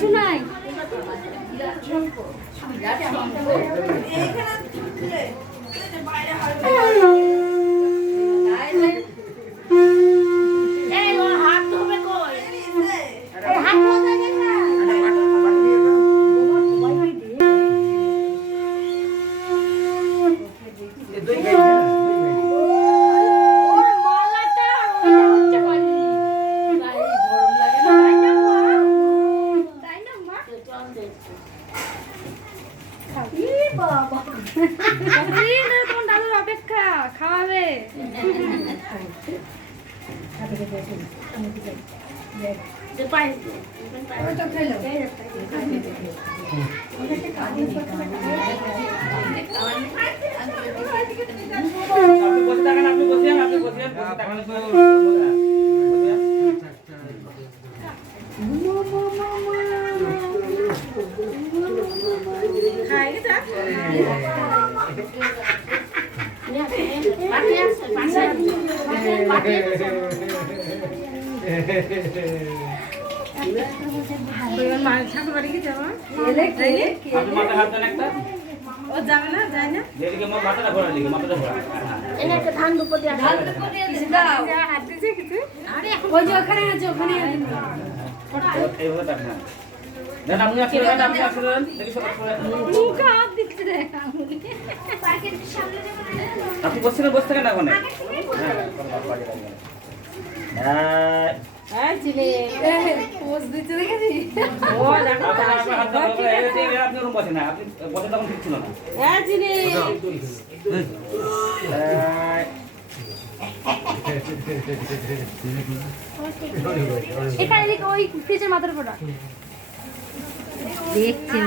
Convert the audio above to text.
শোনাই তোমার দাদুর অপেক্ষা খাওয়াবে আপনি বসছেন বসে থাকেন না ওখানে আপনি ওরকম বসে না আপনি বসে তখন ঠিক ছিল না এখানে ওই ফ্রিজের মাথার উপর দেখছেন